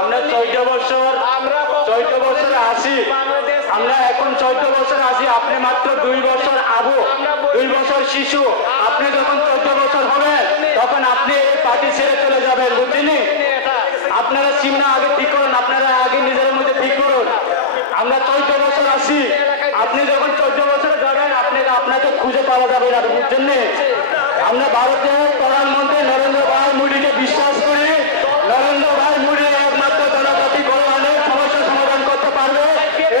আমরা 14 বছর আছি, আমরা এখন 14 বছর আছি, আপনি মাত্র 2 বছর আবু, 2 বছর শিশু। আপনি যখন 14 বছর হবেন তখন আপনি এই পার্টি ছেড়ে চলে যাবেন, বুঝছেন? আপনারা সীমা আগে ঠিক করুন, আপনারা আগে নিজের মধ্যে ঠিক করুন। আমরা 14 বছর আছি, আপনি যখন 14 বছর যাবেন আপনাকে খুঁজে পাওয়া যাবে না, বুঝছেন? আমরা ভারতের প্রধানমন্ত্রী নরেন্দ্র ভাই মোদীকে বিশ্বাস করি। নরেন্দ্র ভাই মোদী একমাত্র জনজাতি কল্যাণের সমস্যা সমাধান করতে পারবে।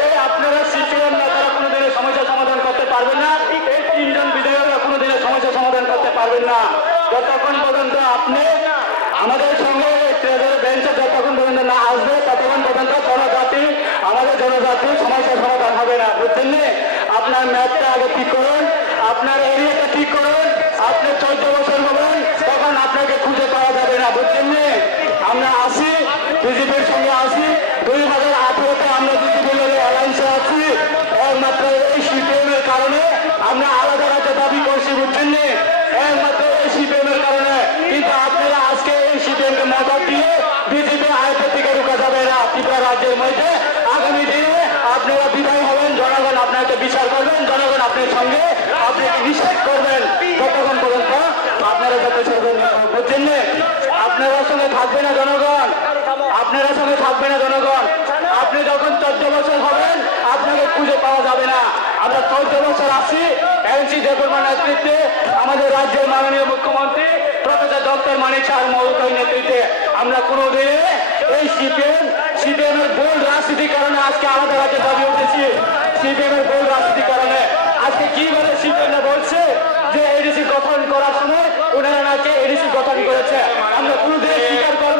এই আপনারা সিপিএম নেতারা কোনোদিনের সমস্যা সমাধান করতে পারবেন না, এই 3 জন বিধায়করা কোনোদিনের সমস্যা সমাধান করতে পারবেন না। যতক্ষণ পর্যন্ত আপনি আমাদের সঙ্গে বেঞ্চে যতক্ষণ পর্যন্ত না আসবে ততক্ষণ পর্যন্ত আমাদের জনজাতির সমস্যার সমাধান হবে না, বুঝছেন? আপনার ম্যাপটা আগে ঠিক করুন, আপনার এরিয়াটা ঠিক করুন। আপনি 14 বছর হবেন তখন আপনাকে খুঁজে পাওয়া যাবে না, বুঝছেন? আমরা আসি, বিজেপির সঙ্গে আসি, 2018-তে আমরা বিজেপির অ্যালায়েন্সে আছি। একমাত্র এই সিপিএম এর কারণে আমরা আলাদা রাজ্য দাবি করছি, বুঝছেন? একমাত্র এই সিপিএম এর কারণে। কিন্তু আপনারা আজকে এই সিপিএম কে মদত দিয়ে বিজেপি আয়ত্তের থেকে রুখা যাবে না ত্রিপুরা রাজ্যের মধ্যে। আগামী দিনে আপনারা বিদায় হবেন, জনগণ আপনাকে বিচার করবেন, জনগণ আপনার সঙ্গে আপনাকে নিষেধ করবেন ততক্ষণ পর্যন্ত আপনারা যত করবেন, বুঝছেন? আপনারা সঙ্গে থাকবে না জনগণ, আপনারা সঙ্গে থাকবে না জনগণ। আপনি যখন 14 বছর হবেন আপনাকে খুঁজে পাওয়া যাবে না। আমরা 14 বছর আছি, এনসি দেববর্মার নেতৃত্বে, আমাদের রাজ্যের মাননীয় মুখ্যমন্ত্রী প্রফেসর ডক্টর মানিক সাহার মহোদয়ের নেতৃত্বে আমরা কোনোদিনে এই সিপিএম এর বোল্ড রাজনীতির কারণে আজকে আলাদা রাজ্যে দাবি উঠেছি। সিপিএম এর বোল্ড রাজনীতির কারণে আজকে কি বলে সিপিএম বলছে যে এডিসি গঠন করার সময় ওনারা নাকি এডিসি গঠন করেছে। আমরা কোনোদিন স্বীকার করবো